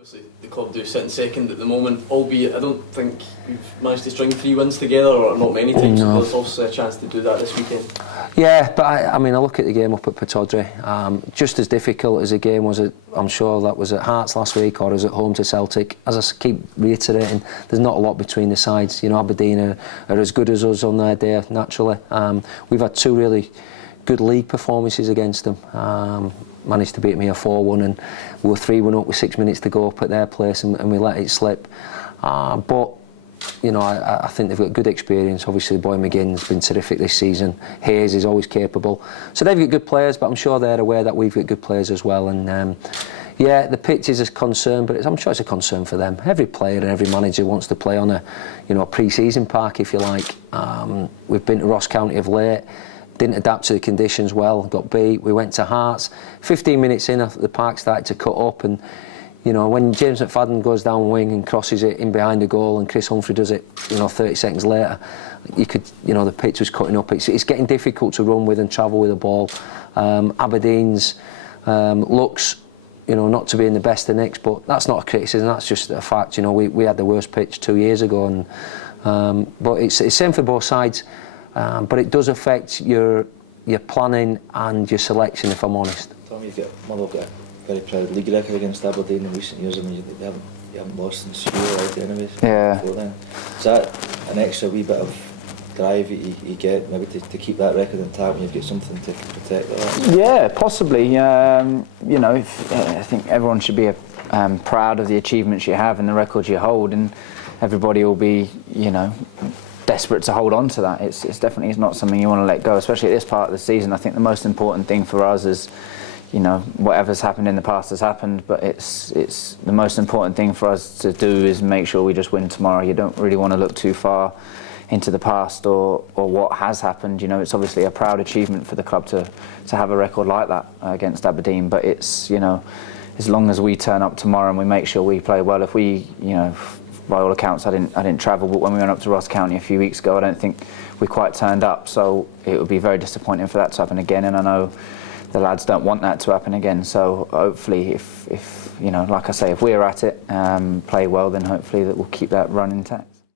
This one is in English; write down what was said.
Obviously, the club do sit in second at the moment, albeit I don't think we've managed to string 3 wins together, or not many times, so there's also a chance to do that this weekend. Yeah, but I mean, I look at the game up at Pittodrie, just as difficult as the game was at, I'm sure that was at Hearts last week, or as at home to Celtic. As I keep reiterating, there's not a lot between the sides. You know, Aberdeen are as good as us on their day, naturally. We've had 2 really good league performances against them. Managed to beat me a 4-1, and we were 3-1 up with 6 minutes to go up at their place, and we let it slip. But you know, I think they've got good experience. Obviously, Boy McGinn's been terrific this season. Hayes is always capable. So they've got good players, but I'm sure they're aware that we've got good players as well. And yeah, the pitch is a concern, but I'm sure it's a concern for them. Every player and every manager wants to play on a, you know, pre-season park, if you like. We've been to Ross County of late. Didn't adapt to the conditions well, got beat. We went to Hearts. 15 minutes in, the park started to cut up, and you know, when James McFadden goes down wing and crosses it in behind the goal, and Chris Humphrey does it, you know, 30 seconds later, you could, you know, the pitch was cutting up. It's getting difficult to run with and travel with the ball. Aberdeen's looks, you know, not to be in the best of nicks, but that's not a criticism. That's just a fact. You know, we had the worst pitch 2 years ago, and but it's the same for both sides. But it does affect your planning and your selection, if I'm honest. Tom, Motherwell got a very proud league record against Aberdeen in recent years. I mean, you haven't lost since you were out anyways. Yeah. Before then. Is that an extra wee bit of drive you get maybe to keep that record intact when you've got something to protect like that? Yeah, possibly. You know, I think everyone should be proud of the achievements you have and the records you hold, and everybody will be, you know, desperate to hold on to that. It's definitely not something you want to let go, especially at this part of the season. I think the most important thing for us is, you know, whatever's happened in the past has happened, but it's the most important thing for us to do is make sure we just win tomorrow. You don't really want to look too far into the past or what has happened. You know, it's obviously a proud achievement for the club to have a record like that against Aberdeen, but it's, you know, as long as we turn up tomorrow and we make sure we play well. If we, you know, by all accounts, I didn't travel, but when we went up to Ross County a few weeks ago, I don't think we quite turned up. So it would be very disappointing for that to happen again, and I know the lads don't want that to happen again. So hopefully, if you know, like I say, if we're at it, play well, then hopefully that we'll keep that run intact.